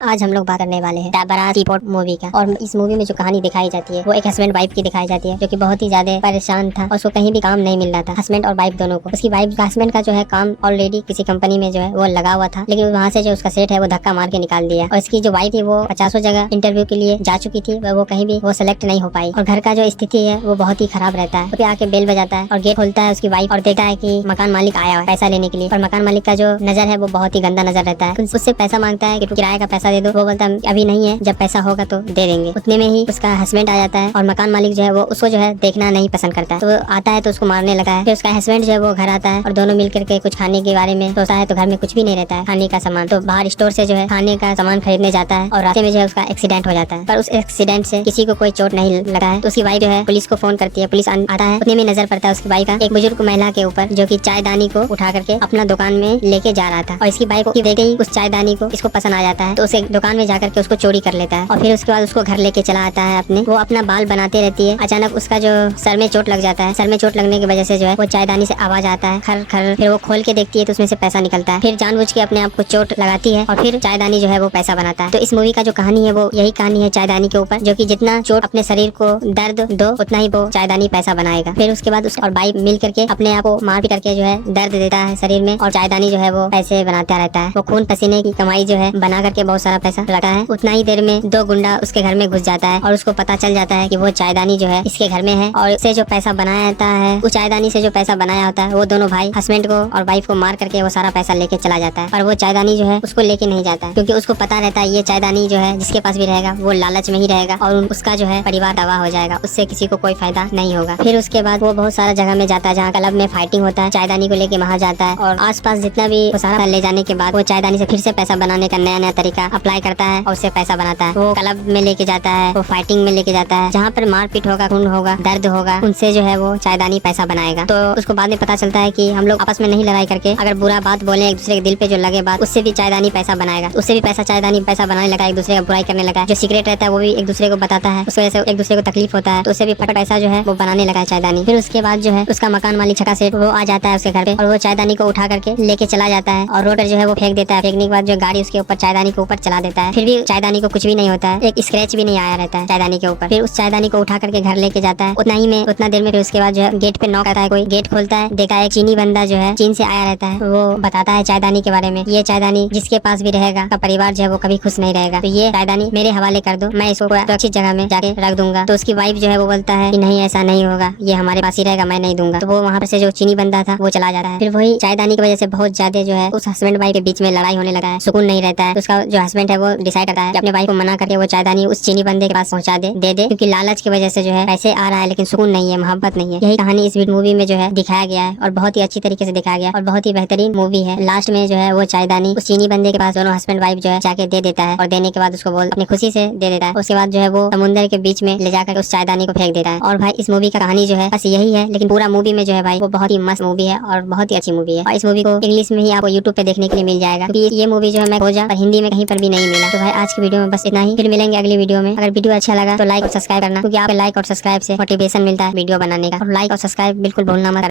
आज हम लोग बात करने वाले हैं बारात टी पॉट मूवी का। और इस मूवी में जो कहानी दिखाई जाती है वो एक हस्बैंड वाइफ की दिखाई जाती है, जो कि बहुत ही ज्यादा परेशान था और उसको कहीं भी काम नहीं मिल रहा था, हस्बैंड और वाइफ दोनों को। उसकी वाइफ हस्बैंड का जो है काम ऑलरेडी किसी कंपनी में जो है वो लगा हुआ था, लेकिन वहाँ से जो उसका सेट है वो धक्का मार के निकाल दिया। और इसकी जो वाइफ थी वो 50 जगह इंटरव्यू के लिए जा चुकी थी, वो कहीं भी वो सेलेक्ट नहीं हो पाई। और घर का जो स्थिति है वो बहुत ही खराब रहता है। तो आके बेल बजाता है और गेट खोलता है उसकी वाइफ और देखता है कि मकान मालिक आया है पैसा लेने के लिए। और मकान मालिक का जो नजर है वो बहुत ही गंदा नजर रहता है। उससे पैसा मांगता है कि किराए का पैसा दे दो। वो बोलता है अभी नहीं है, जब पैसा होगा तो दे देंगे। उतने में ही उसका हस्बैंड आ जाता है और मकान मालिक जो है वो उसको जो है देखना नहीं पसंद करता है। तो आता है तो उसको मारने लगा है। फिर उसका हस्बैंड जो है वो घर आता है और दोनों मिलकर के कुछ खाने के बारे में सोचता है। तो घर में कुछ भी नहीं रहता है खाने का सामान। तो बाहर स्टोर से जो है खाने का सामान खरीदने जाता है और रास्ते में जो है उसका एक्सीडेंट हो जाता है। पर उस एक्सीडेंट से किसी को कोई चोट नहीं लगा है। तो उसकी वाइफ जो है पुलिस को फोन करती है, पुलिस आता है। उतने में नजर पड़ता है उसकी वाइफ का एक बुजुर्ग महिला के ऊपर, जो कि चायदानी को उठा करके अपना दुकान में लेके जा रहा था। और इसकी वाइफ को देख ही उस चायदानी को इसको पसंद आ जाता है, तो उसे दुकान में जाकर के उसको चोरी कर लेता है। और फिर उसके बाद उसको घर लेके चला आता है अपने। वो अपना बाल बनाते रहती है। अचानक उसका जो सर में चोट लग जाता है। सर में चोट लगने की वजह से जो है वो चायदानी से आवाज आता है खर खर। फिर वो खोल के देखती है तो उसमें से पैसा निकलता है। फिर जानबूझ के अपने आप को चोट लगाती है और फिर चायदानी जो है वो पैसा बनाता है। तो इस मूवी का जो कहानी है वो यही कहानी है चायदानी के ऊपर, जो कि जितना चोट अपने शरीर को दर्द दो उतना ही वो चायदानी पैसा बनाएगा। फिर उसके बाद और बाइक मिल करके अपने आप को मार पीट करके जो है दर्द देता है शरीर में, और चायदानी जो है वो पैसे बनाता रहता है। वो खून पसीने की कमाई जो है बना करके बहुत सारा पैसा रखा है। उतना ही देर में दो गुंडा उसके घर में घुस जाता है और उसको पता चल जाता है कि वो चायदानी जो है इसके घर में है। और इससे जो पैसा बनाया जाता है, उस चायदानी से जो पैसा बनाया होता है, वो दोनों भाई हस्बैंड को और वाइफ को मार करके वो सारा पैसा लेके चला जाता है। पर वो चायदानी जो है उसको लेके नहीं जाता है, क्योंकि उसको पता रहता है ये चायदानी जो है जिसके पास भी रहेगा वो लालच में ही रहेगा और उसका जो है परिवार तबाह हो जाएगा, उससे किसी को कोई फायदा नहीं होगा। फिर उसके बाद वो बहुत सारा जगह में जाता है जहाँ क्लब में फाइटिंग होता है, चायदानी को लेके वहाँ जाता है। और आसपास जितना भी वो सारा ले जाने के बाद वो चायदानी से फिर से पैसा बनाने का नया नया तरीका अप्लाई करता है और उससे पैसा बनाता है। वो क्लब में लेके जाता है, वो फाइटिंग में लेके जाता है, जहाँ पर मारपीट होगा, खून होगा, दर्द होगा, उनसे जो है वो चायदानी पैसा बनाएगा। तो उसको बाद में पता चलता है कि हम लोग आपस में नहीं लड़ाई करके अगर बुरा बात बोले एक दूसरे के दिल पे जो लगे बात, उससे भी चायदानी पैसा बनाएगा। उससे भी पैसा चायदानी पैसा बनाने लगा, एक दूसरे का बुराई करने लगा। जो सीक्रेट रहता है वो भी एक दूसरे को बताता है, उस वजह से एक दूसरे को तकलीफ होता है, तो उससे भी फट पैसा जो है वो बनाने लगा है चायदानी। फिर उसके बाद जो है उसका मकान मालिक छका सेठ वो आ जाता है उसके घर पे और वो चायदानी को उठा करके लेके चला जाता है और रोड पर जो है वो फेंक देता है। फेंकने के बाद जो गाड़ी उसके ऊपर चायदानी के ऊपर चला देता है। फिर भी चायदानी को कुछ भी नहीं होता है, एक स्क्रैच भी नहीं आया रहता है चायदानी के ऊपर। फिर उस चायदानी को उठा करके घर लेके जाता है। उतना देर में फिर उसके बाद जो है गेट पे नॉक आता है, कोई गेट खोलता है, देखा है एक चीनी बंदा जो है चीन से आया रहता है। वो बताता है चायदानी के बारे में, ये चायदानी जिसके पास भी रहेगा का परिवार जो है वो कभी खुश नहीं रहेगा, तो ये चायदानी मेरे हवाले कर दो, मैं इसको सुरक्षित जगह में जाके रख दूंगा। तो उसकी वाइफ जो है वो बोलता है कि नहीं ऐसा नहीं होगा, ये हमारे पास ही रहेगा, मैं नहीं दूंगा। तो वो वहाँ से जो चीनी बंदा था वो चला जाता है। फिर वही चायदानी की वजह से बहुत ज्यादा जो है उस हस्बैंड वाइफ के बीच में लड़ाई होने लगा है, सुकून नहीं रहता है। उसका जो हस्बैंड है वो डिसाइड करता है कि अपने वाइफ को मना करके वो चायदानी उस चीनी बंदे के पास पहुंचा दे क्योंकि लालच की वजह से जो है पैसे आ रहा है लेकिन सुकून नहीं है, मोहब्बत नहीं है। यही कहानी इस मूवी में जो है दिखाया गया है और बहुत ही अच्छी तरीके से दिखाया गया और बहुत ही बेहतरीन मूवी है। लास्ट में जो है वो चायदानी उस चीनी बंदे के पास दोनों हस्बैंड वाइफ जो है जाके दे देता है और देने के बाद उसको बोल अपनी खुशी से दे देता है। उसके बाद जो है वो समुद्र के बीच में ले जाकर उस चायदानी को फेंक देता है। और भाई इस मूवी का कहानी जो है बस यही है, लेकिन पूरा मूवी में जो है भाई वो बहुत ही मस्त मूवी है और बहुत ही अच्छी मूवी है। और इस मूवी को इंग्लिश में ही आपको यूट्यूब पे देखने के लिए मिल जाएगा, क्योंकि ये मूवी जो है मैं खोजा पर हिंदी में कहीं पर भी नहीं मिला। तो भाई आज की वीडियो में बस इतना ही, फिर मिलेंगे अगली वीडियो में। अगर वीडियो अच्छा लगा तो लाइक और सब्सक्राइब करना, क्योंकि आपके लाइक और सब्सक्राइब से मोटिवेशन मिलता है वीडियो बनाने का। और लाइक और सब्सक्राइब बिल्कुल भूलना मत।